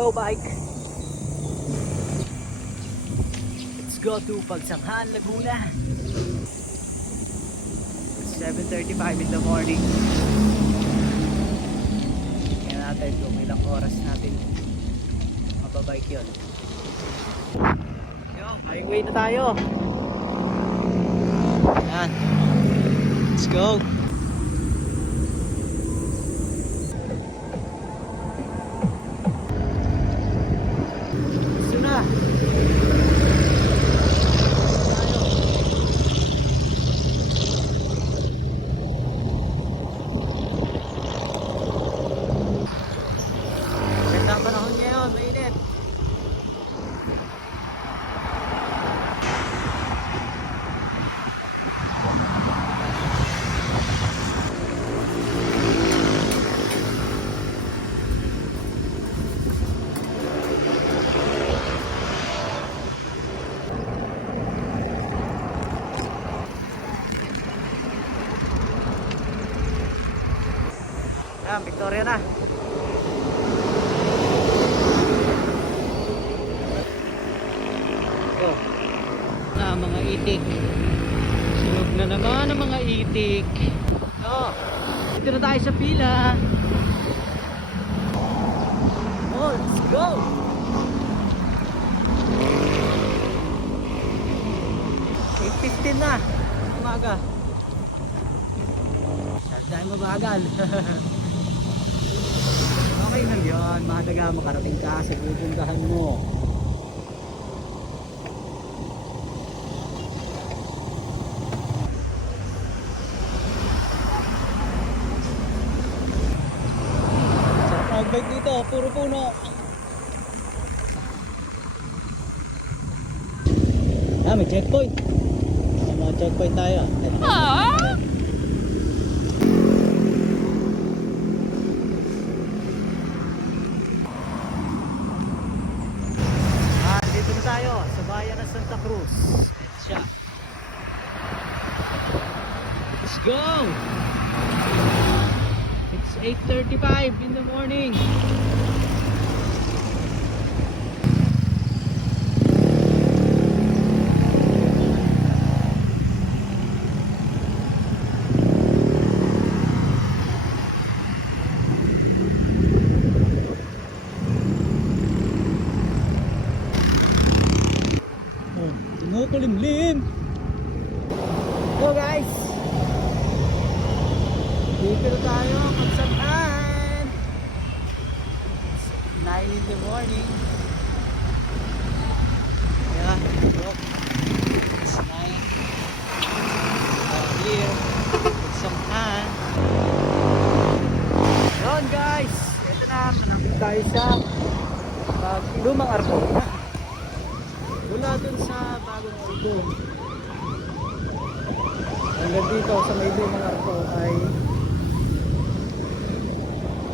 go bike. Let's go to Pagsanghan, Laguna. It's 7:35 in the morning. Kaya natin kung ilang oras natin mababike yun. Yo, highway na tayo. Ayan. Let's go. Ayan, Victoria na. Oh. Mga itik. Sunog na naman ang mga itik. Oh, dito na tayo sa pila. Oh, let's go. $8:15 na. Umaga. At dahil mabagal. Okay lang yun, mahalaga makarating ka sa pupuntahan mo. Sa pagbike dito, puro puno. May checkpoint. Sa mga checkpoint tayo. Tayo sa bayan ng Santa Cruz. Ito siya. Let's go. It's 8:35 in the morning. Kulimlim. Hello guys, dito na tayo Pagsanghan. It's 9 in the morning. Yeah, look, it's 9 here Pagsanghan. Yun guys, ito na, malapit tayo sa Lumang Arco. Mula dun sa Bagong Arco hanggang dito sa may Lumang Arco ay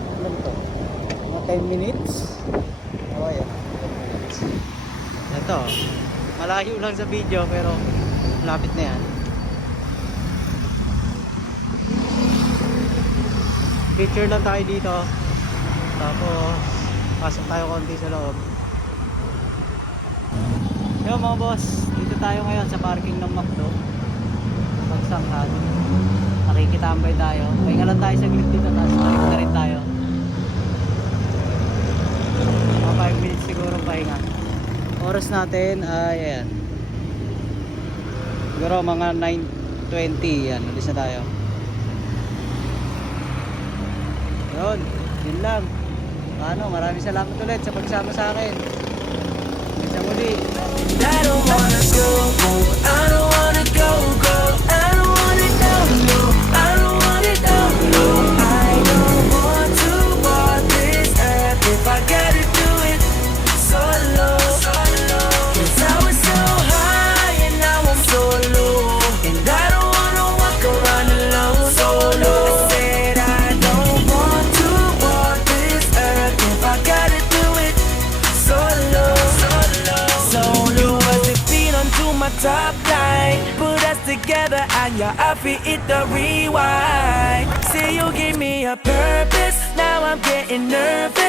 ano to? Mga 10 minutes? Oh yeah, 10 minutes. Ito, malayo lang sa video pero malapit na yan. Picture lang tayo dito, tapos pasok tayo konti sa loob. Yo mga boss, dito tayo ngayon sa parking ng McDo Pagsanghan. Nakikitambay tayo. Pahinga lang tayo sa glit dito, tapos balik na rin tayo. Mga 5 minutes siguro pahinga. Oras natin ay ayan, siguro mga 9:20. Yan, alis na tayo. Yun lang. Maraming salamat ulit sa pagsama sa akin. Sa muli. I don't wanna go, I don't wanna go, I don't wanna go, no, I don't wanna go, no. I don't want to walk this earth if I gotta do it solo. Cause I was so high and now I'm so low, and I don't wanna walk around alone solo. I said I don't want to walk this earth if I gotta do it solo. My top line, put us together and your outfit hit the rewind. Say you give me a purpose, now I'm getting nervous.